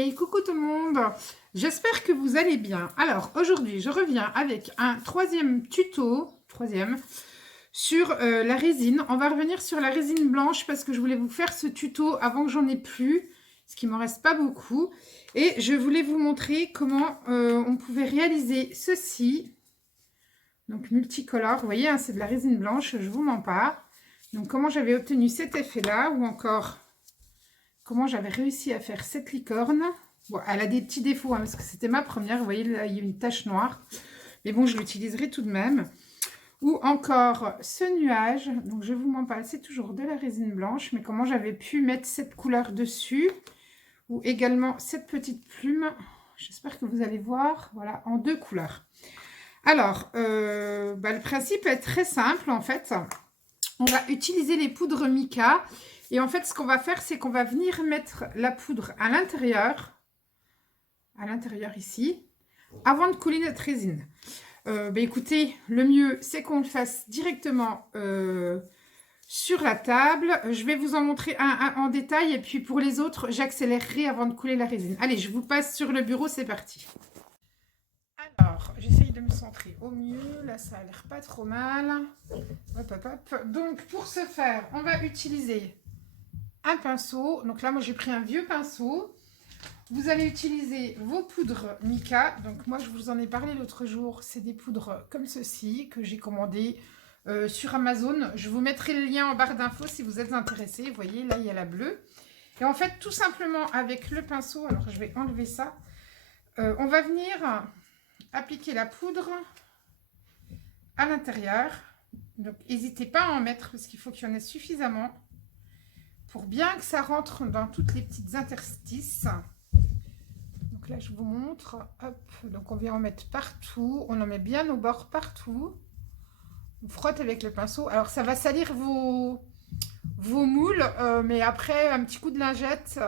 Hey, coucou tout le monde, j'espère que vous allez bien. Alors aujourd'hui je reviens avec un troisième tuto, sur la résine. On va revenir sur la résine blanche parce que je voulais vous faire ce tuto avant que j'en ai plus, ce qui m'en reste pas beaucoup. Et je voulais vous montrer comment on pouvait réaliser ceci. Donc multicolore, vous voyez, hein, c'est de la résine blanche, je vous mens pas. Donc comment j'avais obtenu cet effet-là, ou encore comment j'avais réussi à faire cette licorne. Bon, elle a des petits défauts, hein, parce que c'était ma première. Vous voyez, là, il y a une tache noire. Mais bon, je l'utiliserai tout de même. Ou encore ce nuage. Donc, je vous mens pas, c'est toujours de la résine blanche. Mais comment j'avais pu mettre cette couleur dessus. Ou également cette petite plume. J'espère que vous allez voir. Voilà, en deux couleurs. Alors, le principe est très simple, en fait. On va utiliser les poudres mica. Et en fait, ce qu'on va faire, c'est qu'on va venir mettre la poudre à l'intérieur ici, avant de couler notre résine. Écoutez, le mieux, c'est qu'on le fasse directement sur la table. Je vais vous en montrer un en détail, et puis pour les autres, j'accélérerai avant de couler la résine. Allez, je vous passe sur le bureau, c'est parti. Alors, j'essaye de me centrer au mieux. Là, ça a l'air pas trop mal. Hop, hop, hop. Donc, pour ce faire, on va utiliser un pinceau. Donc là, moi, j'ai pris un vieux pinceau. Vous allez utiliser vos poudres mica. Donc moi, je vous en ai parlé l'autre jour. C'est des poudres comme ceci que j'ai commandées sur Amazon. Je vous mettrai le lien en barre d'infos si vous êtes intéressés. Vous voyez, là, il y a la bleue. Et en fait, tout simplement avec le pinceau, alors je vais enlever ça, on va venir appliquer la poudre à l'intérieur. Donc, n'hésitez pas à en mettre parce qu'il faut qu'il y en ait suffisamment pour bien que ça rentre dans toutes les petites interstices. Donc là, je vous montre. Hop, donc on vient en mettre partout. On en met bien au bord partout. On frotte avec le pinceau. Alors, ça va salir vos moules, mais après, un petit coup de lingette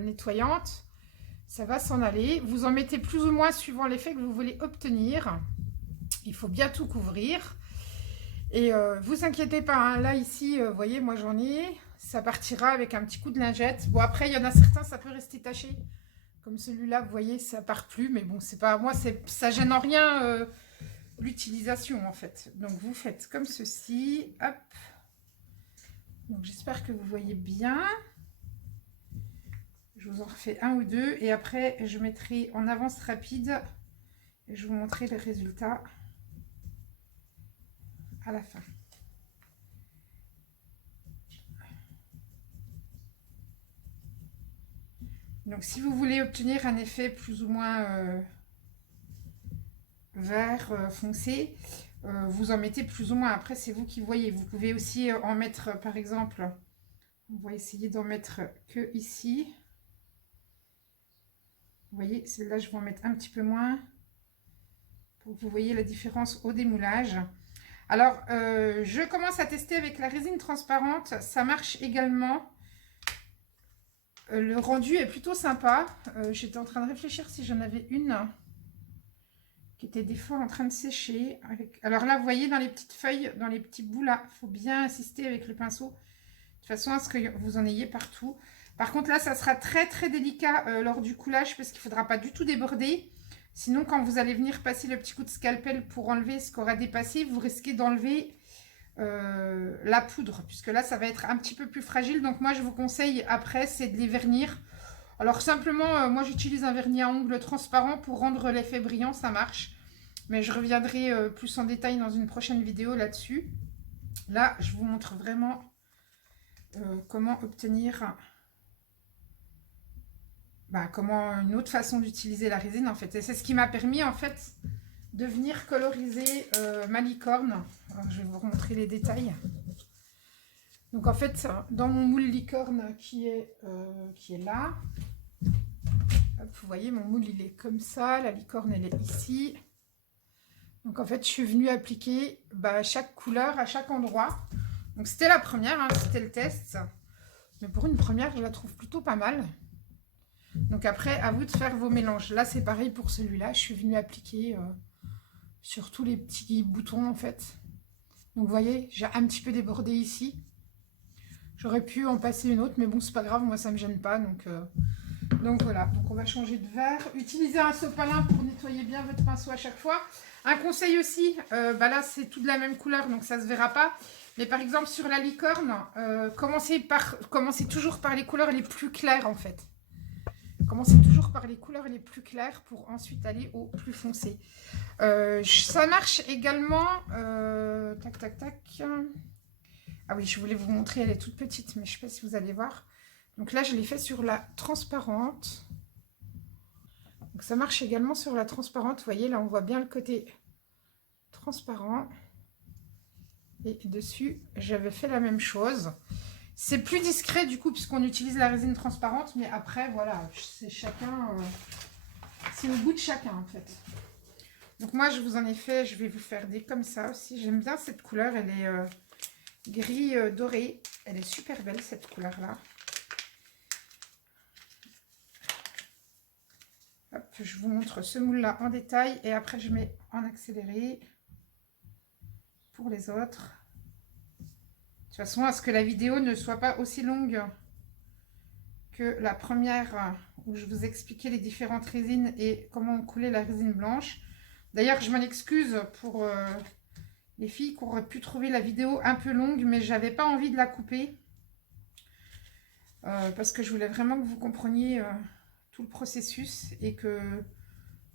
nettoyante, ça va s'en aller. Vous en mettez plus ou moins suivant l'effet que vous voulez obtenir. Il faut bien tout couvrir. Et vous inquiétez pas, hein, là, ici, vous voyez, moi, j'en ai. Ça partira avec un petit coup de lingette. Bon, après, il y en a certains, ça peut rester taché. Comme celui-là, vous voyez, ça part plus. Mais bon, c'est pas moi, ça gêne en rien l'utilisation, en fait. Donc, vous faites comme ceci. Hop. Donc, j'espère que vous voyez bien. Je vous en refais un ou deux. Et après, je mettrai en avance rapide. Et je vous montrerai les résultats à la fin. Donc, si vous voulez obtenir un effet plus ou moins vert foncé, vous en mettez plus ou moins. Après, c'est vous qui voyez. Vous pouvez aussi en mettre, par exemple, on va essayer d'en mettre que ici. Vous voyez, celle-là, je vais en mettre un petit peu moins pour que vous voyez la différence au démoulage. Alors, je commence à tester avec la résine transparente. Ça marche également. Le rendu est plutôt sympa. J'étais en train de réfléchir si j'en avais une qui était des fois en train de sécher. Alors là, vous voyez, dans les petites feuilles, dans les petits bouts là, il faut bien insister avec le pinceau, de façon à ce que vous en ayez partout. Par contre, là, ça sera très très délicat lors du coulage, parce qu'il ne faudra pas du tout déborder. Sinon, quand vous allez venir passer le petit coup de scalpel pour enlever ce qu'aura dépassé, vous risquez d'enlever la poudre, puisque là, ça va être un petit peu plus fragile. Donc moi, je vous conseille après, c'est de les vernir. Alors simplement, moi j'utilise un vernis à ongles transparent pour rendre l'effet brillant, ça marche. Mais je reviendrai plus en détail dans une prochaine vidéo là-dessus. Là, je vous montre vraiment comment obtenir... comment une autre façon d'utiliser la résine en fait. Et c'est ce qui m'a permis en fait de venir coloriser ma licorne. Alors, je vais vous remontrer les détails. Donc en fait, dans mon moule licorne qui est là, hop, vous voyez, mon moule il est comme ça, la licorne elle est ici. Donc en fait, je suis venue appliquer chaque couleur à chaque endroit. Donc c'était la première, hein, c'était le test. Mais pour une première, je la trouve plutôt pas mal. Donc après, à vous de faire vos mélanges. Là, c'est pareil pour celui-là. Je suis venue appliquer sur tous les petits boutons en fait. Donc vous voyez, j'ai un petit peu débordé ici. J'aurais pu en passer une autre, mais bon, c'est pas grave, moi ça me gêne pas. Donc Donc voilà, donc on va changer de verre. Utilisez un sopalin pour nettoyer bien votre pinceau à chaque fois. Un conseil aussi, là c'est tout de la même couleur donc ça se verra pas. Mais par exemple sur la licorne, commencez toujours par les couleurs les plus claires en fait. Commencez toujours par les couleurs les plus claires pour ensuite aller au plus foncé. Ça marche également. Tac, tac, tac. Ah oui, je voulais vous montrer, elle est toute petite, mais je ne sais pas si vous allez voir. Donc là, je l'ai fait sur la transparente. Donc ça marche également sur la transparente. Vous voyez, là, on voit bien le côté transparent. Et dessus, j'avais fait la même chose. C'est plus discret du coup, puisqu'on utilise la résine transparente. Mais après, voilà, c'est chacun... c'est au goût de chacun, en fait. Donc moi, je vous en ai fait, je vais vous faire des comme ça aussi. J'aime bien cette couleur, elle est gris doré. Elle est super belle, cette couleur-là. Hop, je vous montre ce moule-là en détail et après je mets en accéléré pour les autres. De toute façon, à ce que la vidéo ne soit pas aussi longue que la première où je vous expliquais les différentes résines et comment on coulait la résine blanche. D'ailleurs, je m'en excuse pour les filles qui auraient pu trouver la vidéo un peu longue, mais j'avais pas envie de la couper parce que je voulais vraiment que vous compreniez tout le processus et que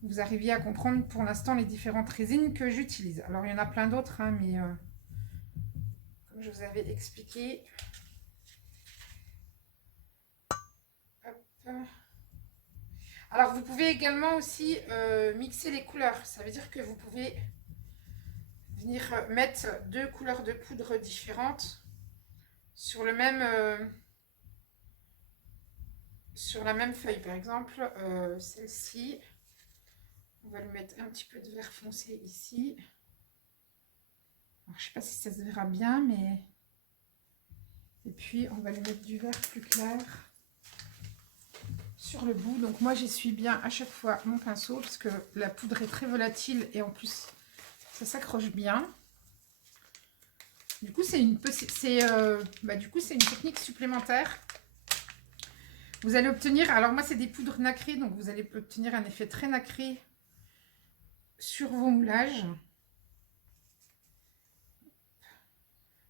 vous arriviez à comprendre pour l'instant les différentes résines que j'utilise. Alors il y en a plein d'autres, hein, mais comme je vous avais expliqué. Hop. Alors vous pouvez également aussi mixer les couleurs. Ça veut dire que vous pouvez venir mettre deux couleurs de poudre différentes sur le même sur la même feuille. Par exemple, celle-ci. On va lui mettre un petit peu de vert foncé ici. Alors, je ne sais pas si ça se verra bien, mais... Et puis, on va lui mettre du vert plus clair sur le bout. Donc, moi, j'essuie bien à chaque fois mon pinceau parce que la poudre est très volatile et en plus, ça s'accroche bien. Du coup, c'est une technique supplémentaire. Vous allez obtenir... Alors, moi, c'est des poudres nacrées, donc vous allez obtenir un effet très nacré sur vos moulages.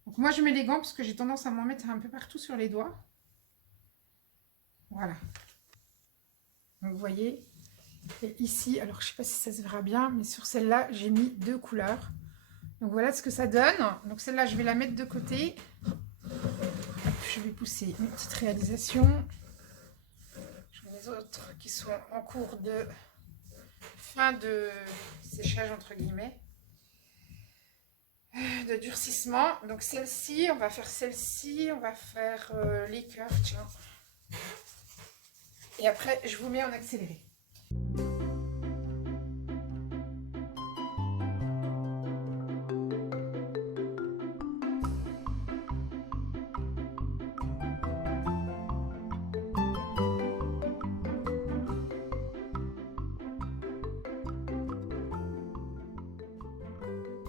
Donc moi je mets les gants parce que j'ai tendance à m'en mettre un peu partout sur les doigts. Voilà. Donc vous voyez. Et ici, alors je sais pas si ça se verra bien, mais sur celle-là j'ai mis deux couleurs. Donc voilà ce que ça donne. Donc celle-là je vais la mettre de côté. Hop, je vais pousser une petite réalisation. J'en ai les autres qui sont en cours de fin de séchage entre guillemets, de durcissement. Donc celle-ci, on va faire celle-ci, on va faire les cœurs, tiens. Et après, je vous mets en accéléré.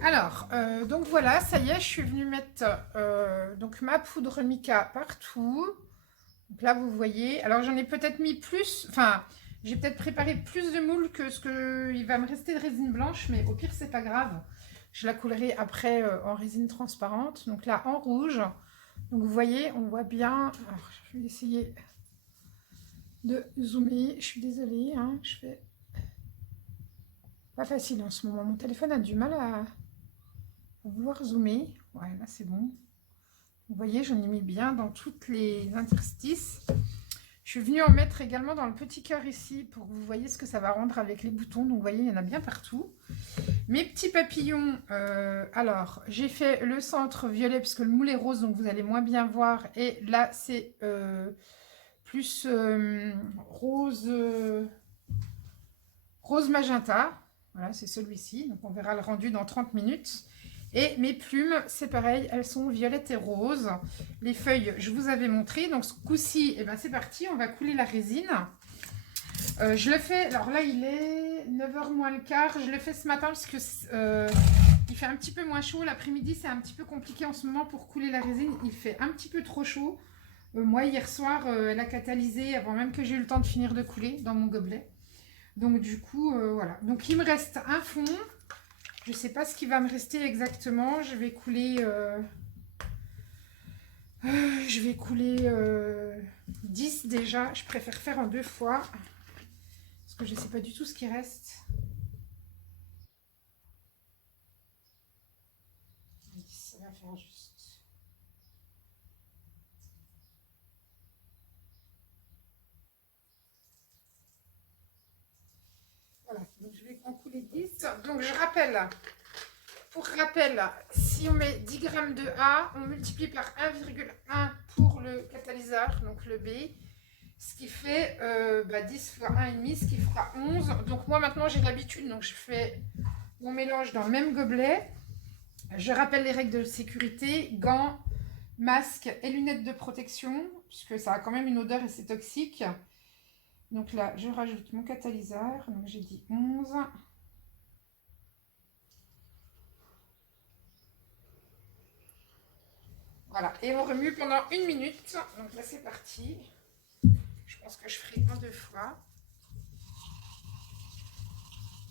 Alors, donc voilà, ça y est, je suis venue mettre donc ma poudre mica partout. Donc là, vous voyez, alors j'en ai peut-être mis plus, enfin, j'ai peut-être préparé plus de moules que ce qu'il va me rester de résine blanche, mais au pire, c'est pas grave. Je la coulerai après en résine transparente. Donc là, en rouge. Donc vous voyez, on voit bien. Alors, je vais essayer de zoomer. Je suis désolée, hein, je fais pas facile en ce moment. Mon téléphone a du mal à vouloir zoomer. Ouais, là c'est bon. Vous voyez, j'en ai mis bien dans toutes les interstices. Je suis venue en mettre également dans le petit cœur ici pour que vous voyez ce que ça va rendre avec les boutons. Donc vous voyez, il y en a bien partout. Mes petits papillons, alors j'ai fait le centre violet parce que le moule est rose, donc vous allez moins bien voir. Et là c'est plus rose magenta. Voilà, c'est celui-ci. Donc on verra le rendu dans 30 minutes. Et mes plumes, c'est pareil, elles sont violettes et roses. Les feuilles, je vous avais montré. Donc ce coup-ci, eh ben, c'est parti, on va couler la résine. Je le fais, alors là il est 9h moins le quart. Je le fais ce matin parce que il fait un petit peu moins chaud. L'après-midi, c'est un petit peu compliqué en ce moment pour couler la résine. Il fait un petit peu trop chaud. Moi, hier soir, elle a catalysé avant même que j'ai eu le temps de finir de couler dans mon gobelet. Donc, du coup, voilà. Donc, il me reste un fond. Je ne sais pas ce qui va me rester exactement. Je vais couler... je vais couler 10 déjà. Je préfère faire en 2 fois. Parce que je ne sais pas du tout ce qui reste. 10, ça va faire juste. Voilà, donc je vais en couler 10. Donc je rappelle, pour rappel, si on met 10 g de A, on multiplie par 1,1 pour le catalyseur, donc le B, ce qui fait 10 fois 1,5, ce qui fera 11. Donc moi maintenant j'ai l'habitude, donc je fais mon mélange dans le même gobelet. Je rappelle les règles de sécurité, gants, masque et lunettes de protection, puisque ça a quand même une odeur et c'est toxique. Donc là, je rajoute mon catalyseur. Donc j'ai dit 11. Voilà, et on remue pendant 1 minute. Donc là, c'est parti. Je pense que je ferai en 2 fois.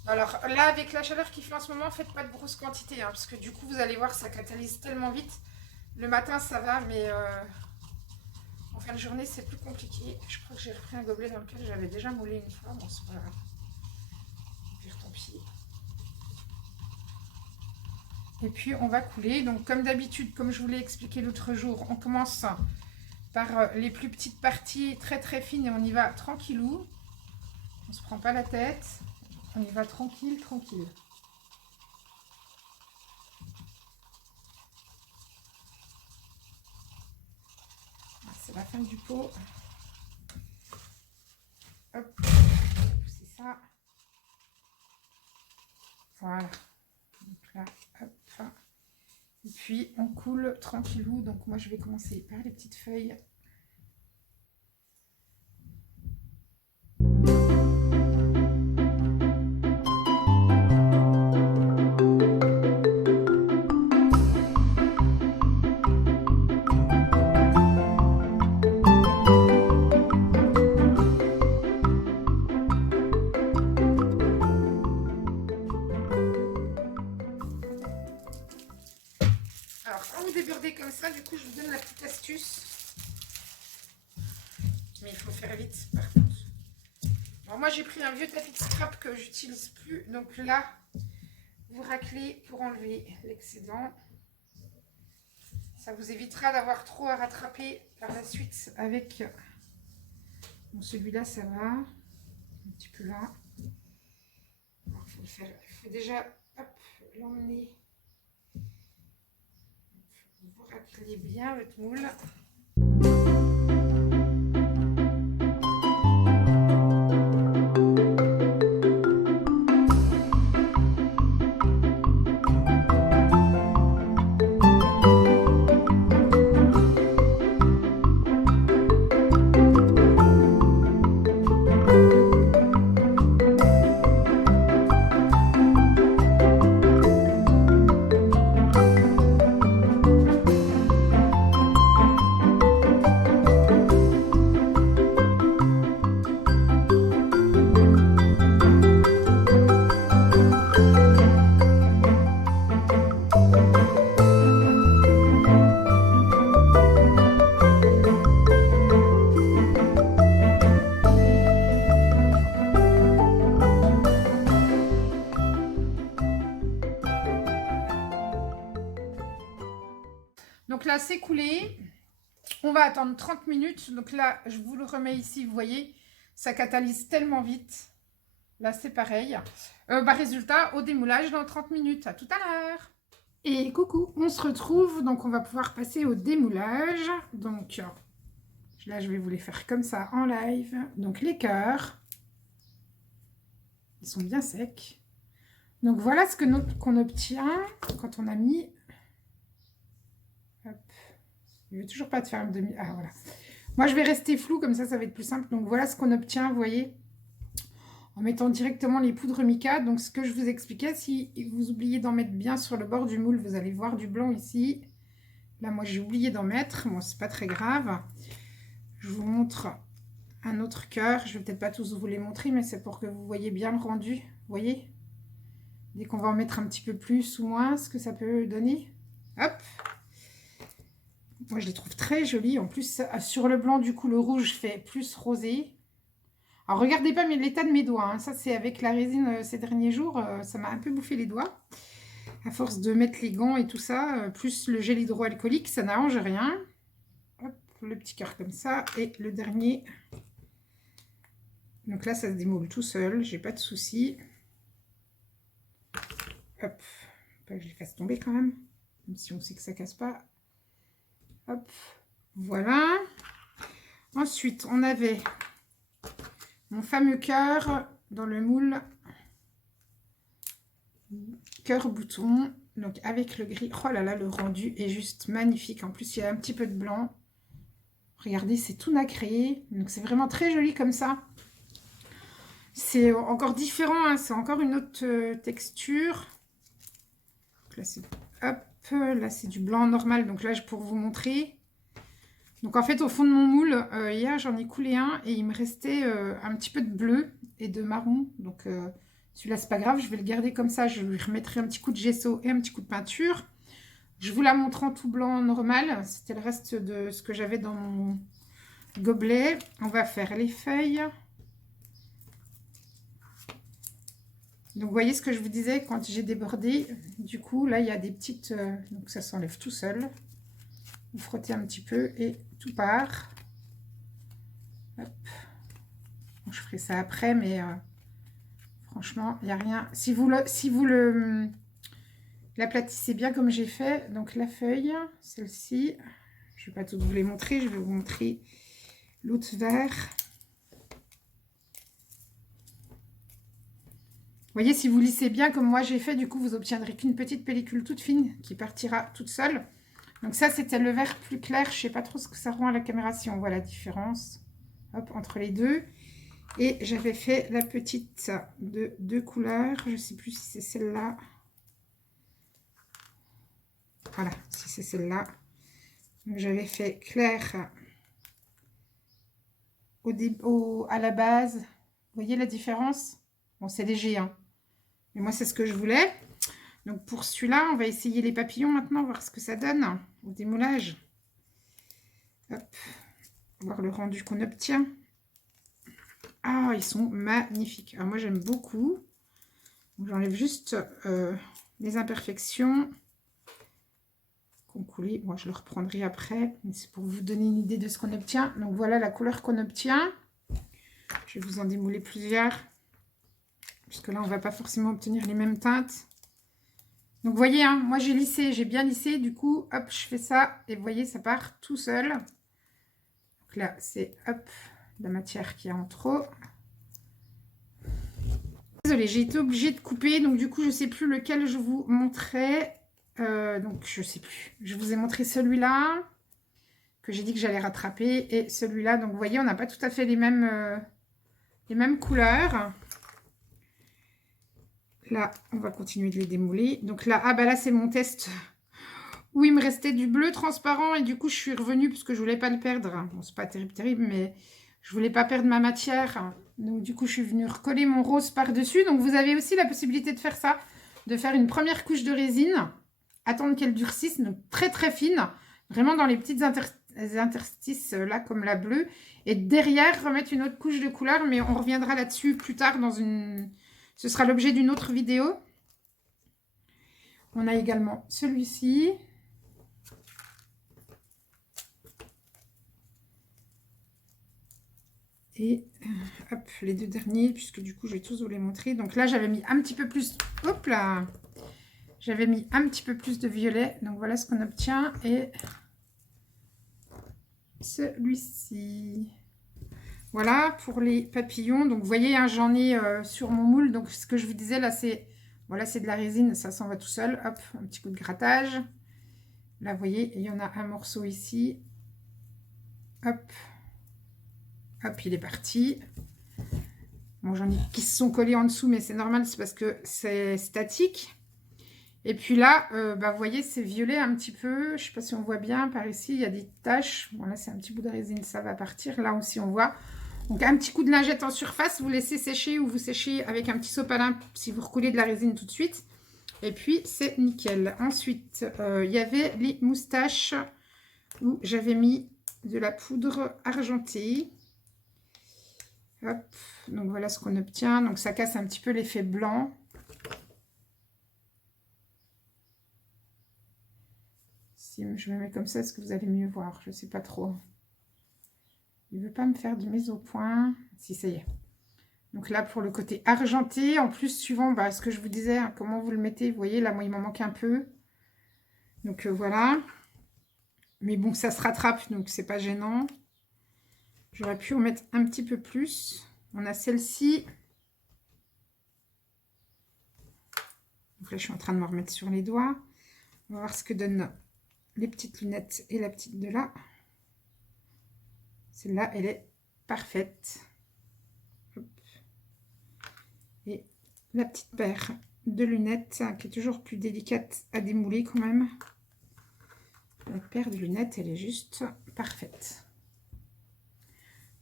Alors là, avec la chaleur qu'il fait en ce moment, faites pas de grosses quantités, hein, parce que du coup, vous allez voir, ça catalyse tellement vite. Le matin, ça va, mais en fin de journée, c'est plus compliqué. Je crois que j'ai repris un gobelet dans lequel j'avais déjà moulé une fois. Bon, c'est pas grave. Pire, tant pis. Et puis, on va couler. Donc, comme d'habitude, comme je vous l'ai expliqué l'autre jour, on commence par les plus petites parties très très fines et on y va tranquillou. On se prend pas la tête. On y va tranquille, tranquille. C'est la fin du pot. Hop, c'est ça. Voilà. Donc là, hop. Et puis on coule tranquillou. Donc moi je vais commencer par les petites feuilles. Comme ça, du coup, je vous donne la petite astuce. Mais il faut faire vite, par contre. Alors, moi, j'ai pris un vieux tapis de scrap que j'utilise plus. Donc là, vous raclez pour enlever l'excédent. Ça vous évitera d'avoir trop à rattraper par la suite avec... Bon, celui-là, ça va. Un petit peu là. Alors, il faut le faire. Il faut déjà l'emmener. Vous raclez bien votre moule. Donc là, c'est coulé. On va attendre 30 minutes. Donc là, je vous le remets ici. Vous voyez, ça catalyse tellement vite. Là, c'est pareil. Résultat, au démoulage dans 30 minutes. À tout à l'heure. Et coucou, on se retrouve. Donc, on va pouvoir passer au démoulage. Donc, là, je vais vous les faire comme ça en live. Donc, les cœurs. Ils sont bien secs. Donc, voilà ce qu'on obtient quand on a mis... Hop. Il ne veut toujours pas te faire une demi... Ah, voilà. Moi, je vais rester flou, comme ça va être plus simple. Donc, voilà ce qu'on obtient, vous voyez, en mettant directement les poudres mica. Donc, ce que je vous expliquais, si vous oubliez d'en mettre bien sur le bord du moule, vous allez voir du blanc ici. Là, moi, j'ai oublié d'en mettre. Bon, c'est pas très grave. je vous montre un autre cœur. Je vais peut-être pas tous vous les montrer, mais c'est pour que vous voyez bien le rendu. Vous voyez? Dès qu'on va en mettre un petit peu plus ou moins, ce que ça peut donner. Hop! Moi, je les trouve très jolis. En plus, sur le blanc, du coup, le rouge fait plus rosé. Alors, regardez pas l'état de mes doigts. Hein. Ça, c'est avec la résine ces derniers jours. Ça m'a un peu bouffé les doigts. À force de mettre les gants et tout ça, plus le gel hydroalcoolique, ça n'arrange rien. Hop, le petit cœur comme ça. Et le dernier. Donc là, ça se démoule tout seul. J'ai pas de souci. Hop. Pas que je les fasse tomber quand même. Même si on sait que ça casse pas. Hop. Voilà. Ensuite, on avait mon fameux cœur dans le moule. Cœur bouton. Donc avec le gris. Oh là là, le rendu est juste magnifique. En plus, il y a un petit peu de blanc. Regardez, c'est tout nacré. Donc c'est vraiment très joli comme ça. C'est encore différent. Hein, c'est encore une autre texture. Donc là, c'est... Hop. Là, c'est du blanc normal. Donc là, pour vous montrer. Donc en fait, au fond de mon moule, hier, j'en ai coulé un. Et il me restait un petit peu de bleu et de marron. Donc... celui-là, c'est pas grave, je vais le garder comme ça. Je lui remettrai un petit coup de gesso et un petit coup de peinture. Je vous la montre en tout blanc normal. C'était le reste de ce que j'avais dans mon gobelet. On va faire les feuilles. Donc, vous voyez ce que je vous disais quand j'ai débordé. Du coup, là, il y a des petites... donc, ça s'enlève tout seul. Vous frottez un petit peu et tout part. Hop. Bon, je ferai ça après, mais... franchement, il n'y a rien. Si vous l'aplatissez bien comme j'ai fait, donc la feuille, celle-ci, je ne vais pas toutes vous les montrer, je vais vous montrer l'autre vert. Vous voyez, si vous lissez bien comme moi j'ai fait, du coup, vous obtiendrez qu'une petite pellicule toute fine qui partira toute seule. Donc ça, c'était le vert plus clair. Je ne sais pas trop ce que ça rend à la caméra si on voit la différence. Hop, entre les deux. Et j'avais fait la petite de deux couleurs. Je ne sais plus si c'est celle-là. Voilà, si c'est celle-là. J'avais fait clair à la base. Vous voyez la différence? Bon, c'est léger, hein. Mais moi, c'est ce que je voulais. Donc, pour celui-là, on va essayer les papillons maintenant, voir ce que ça donne au démoulage. Hop. Voir le rendu qu'on obtient. Ah, ils sont magnifiques. Alors, moi, j'aime beaucoup. J'enlève juste les imperfections qu'on coulait. Moi, je le reprendrai après. Mais c'est pour vous donner une idée de ce qu'on obtient. Donc, voilà la couleur qu'on obtient. Je vais vous en démouler plusieurs. Puisque là, on ne va pas forcément obtenir les mêmes teintes. Donc, vous voyez, hein, moi, j'ai lissé, j'ai bien lissé. Du coup, hop, je fais ça. Et vous voyez, ça part tout seul. Donc là, c'est, hop, la matière qui est en trop. Désolée, j'ai été obligée de couper. Donc, du coup, je ne sais plus lequel je vous montrais. Donc, je ne sais plus. Je vous ai montré celui-là que j'ai dit que j'allais rattraper. Et celui-là. Donc, vous voyez, on n'a pas tout à fait les mêmes couleurs. Là, on va continuer de les démouler. Donc là, ah bah là, c'est mon test où il me restait du bleu transparent. Et du coup, je suis revenue parce que je voulais pas le perdre. Bon, c'est pas terrible, mais je voulais pas perdre ma matière. Donc du coup, je suis venue recoller mon rose par-dessus. Donc vous avez aussi la possibilité de faire ça. De faire une première couche de résine. Attendre qu'elle durcisse. Donc très très fine. Vraiment dans les petites interstices là, comme la bleue. Et derrière, remettre une autre couche de couleur. Mais on reviendra là-dessus plus tard dans une... Ce sera l'objet d'une autre vidéo. On a également celui-ci. Et hop, les deux derniers, puisque du coup, je vais tous vous les montrer. Donc là, j'avais mis un petit peu plus... Hop là! J'avais mis un petit peu plus de violet. Donc voilà ce qu'on obtient. Et celui-ci. Voilà pour les papillons. Donc, vous voyez, hein, j'en ai sur mon moule. Donc, ce que je vous disais, là, c'est... Voilà, c'est de la résine. Ça s'en va tout seul. Hop, un petit coup de grattage. Là, vous voyez, il y en a un morceau ici. Hop. Hop, il est parti. Bon, j'en ai qui se sont collés en dessous, mais c'est normal. C'est parce que c'est statique. Et puis là, vous voyez, c'est violet un petit peu. Je ne sais pas si on voit bien. Par ici, il y a des taches. Bon, là, c'est un petit bout de résine, ça va partir. Là aussi, on voit. Donc, un petit coup de lingette en surface. Vous laissez sécher ou vous séchez avec un petit sopalin si vous recoulez de la résine tout de suite. Et puis, c'est nickel. Ensuite, il y avait les moustaches où j'avais mis de la poudre argentée. Hop. Donc, voilà ce qu'on obtient. Donc, ça casse un petit peu l'effet blanc. Si je me mets comme ça, est-ce que vous allez mieux voir? Je ne sais pas trop. Il ne veut pas me faire de mise au point. Si, ça y est. Donc là, pour le côté argenté, en plus, suivant ce que je vous disais, hein, comment vous le mettez, vous voyez, là, moi, il m'en manque un peu. Donc voilà. Mais bon, ça se rattrape, donc c'est pas gênant. J'aurais pu en mettre un petit peu plus. On a celle-ci. Donc là, je suis en train de me remettre sur les doigts. On va voir ce que donnent les petites lunettes et la petite de là. Celle-là, elle est parfaite. Hop. Et la petite paire de lunettes qui est toujours plus délicate à démouler quand même. La paire de lunettes, elle est juste parfaite.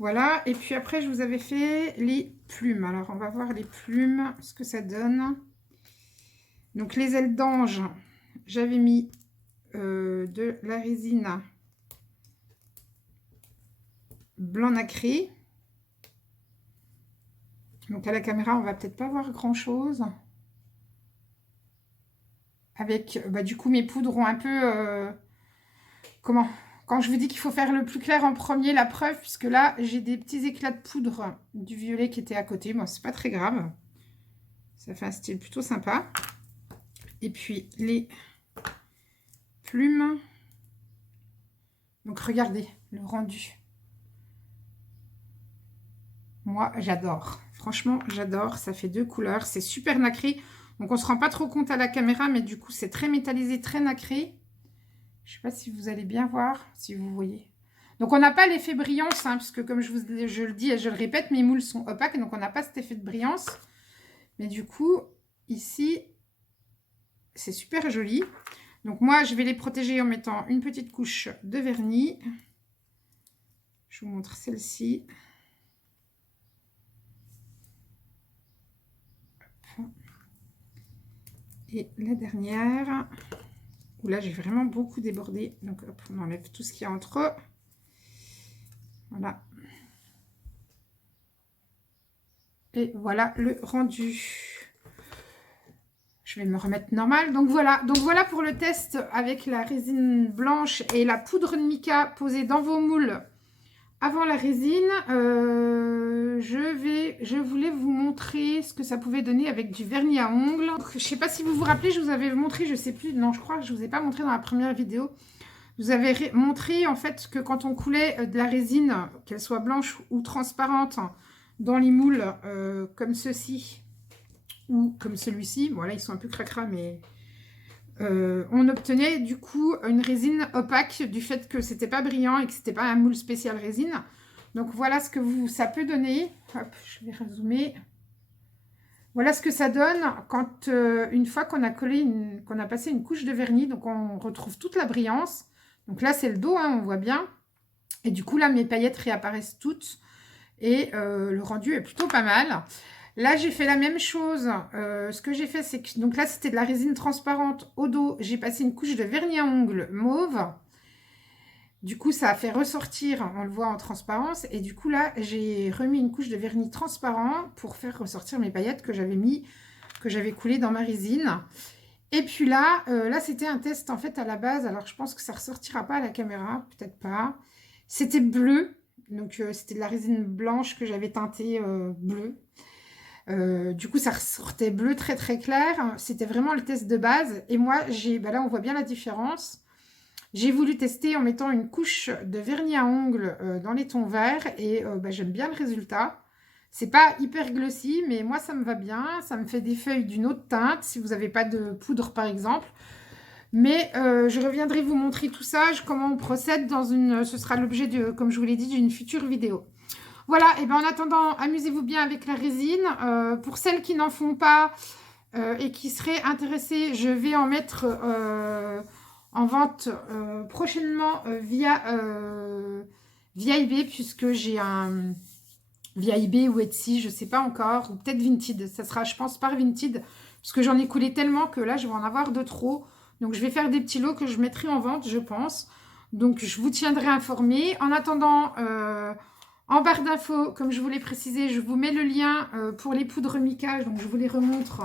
Voilà. Et puis après, je vous avais fait les plumes. Alors, on va voir les plumes, ce que ça donne. Donc, les ailes d'ange, j'avais mis de la résine blanc nacré. Donc à la caméra, on va peut-être pas voir grand chose. Avec du coup mes poudres ont un peu comment, quand je vous dis qu'il faut faire le plus clair en premier, la preuve, puisque là j'ai des petits éclats de poudre du violet qui était à côté. Moi, c'est pas très grave, ça fait un style plutôt sympa. Et puis les plumes, donc regardez le rendu. Moi, j'adore. Franchement, j'adore. Ça fait 2 couleurs. C'est super nacré. Donc, on ne se rend pas trop compte à la caméra, mais du coup, c'est très métallisé, très nacré. Je ne sais pas si vous allez bien voir, si vous voyez. Donc, on n'a pas l'effet brillance, hein, puisque comme je le dis et je le répète, mes moules sont opaques, donc on n'a pas cet effet de brillance. Mais du coup, ici, c'est super joli. Donc, moi, je vais les protéger en mettant une petite couche de vernis. Je vous montre celle-ci. Et la dernière, où là j'ai vraiment beaucoup débordé. Donc hop, on enlève tout ce qu'il y a entre eux. Voilà. Et voilà le rendu. Je vais me remettre normal. Donc voilà pour le test avec la résine blanche et la poudre de mica posée dans vos moules avant la résine. Je voulais vous montrer ce que ça pouvait donner avec du vernis à ongles. Je ne sais pas si vous vous rappelez, je vous avais montré, je sais plus, non, je crois que je ne vous ai pas montré dans la première vidéo. Je vous avais montré en fait que quand on coulait de la résine, qu'elle soit blanche ou transparente, dans les moules comme ceci ou comme celui-ci, bon là ils sont un peu cracra, mais on obtenait du coup une résine opaque du fait que c'était pas brillant et que c'était pas un moule spécial résine. Donc voilà ce que ça peut donner. Hop, je vais résumer. Voilà ce que ça donne quand une fois qu'on a collé, qu'on a passé une couche de vernis, donc on retrouve toute la brillance. Donc là c'est le dos, hein, on voit bien. Et du coup là mes paillettes réapparaissent toutes et le rendu est plutôt pas mal. Là, j'ai fait la même chose. Ce que j'ai fait, c'est que... Donc là, c'était de la résine transparente au dos. J'ai passé une couche de vernis à ongles mauve. Du coup, ça a fait ressortir, on le voit en transparence. Et du coup, là, j'ai remis une couche de vernis transparent pour faire ressortir mes paillettes que j'avais coulées dans ma résine. Et puis là, c'était un test, en fait, à la base. Alors, je pense que ça ne ressortira pas à la caméra. Peut-être pas. C'était bleu. Donc, c'était de la résine blanche que j'avais teintée bleu. Du coup ça ressortait bleu très très clair, c'était vraiment le test de base. Et moi là on voit bien la différence, j'ai voulu tester en mettant une couche de vernis à ongles dans les tons verts. Et j'aime bien le résultat. C'est pas hyper glossy, mais moi ça me va bien, ça me fait des feuilles d'une autre teinte si vous n'avez pas de poudre par exemple. Mais je reviendrai vous montrer tout ça, comment on procède dans ce sera l'objet comme je vous l'ai dit, d'une future vidéo. Voilà, et bien en attendant, amusez-vous bien avec la résine. Pour celles qui n'en font pas, et qui seraient intéressés, je vais en mettre en vente prochainement via eBay, puisque j'ai un via eBay ou Etsy, je ne sais pas encore, ou peut-être Vinted. Ça sera, je pense, par Vinted, parce que j'en ai coulé tellement que là, je vais en avoir de trop. Donc, je vais faire des petits lots que je mettrai en vente, je pense. Donc, je vous tiendrai informé. En attendant, en barre d'infos, comme je vous l'ai précisé, je vous mets le lien pour les poudres Mika. Donc, je vous les remontre.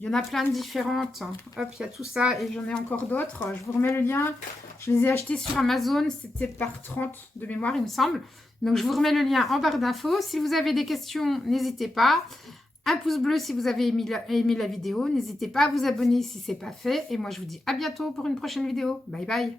Il y en a plein de différentes. Hop, il y a tout ça et j'en ai encore d'autres. Je vous remets le lien. Je les ai achetés sur Amazon. C'était par 30 de mémoire, il me semble. Donc, je vous remets le lien en barre d'infos. Si vous avez des questions, n'hésitez pas. Un pouce bleu si vous avez aimé la vidéo. N'hésitez pas à vous abonner si ce n'est pas fait. Et moi, je vous dis à bientôt pour une prochaine vidéo. Bye bye.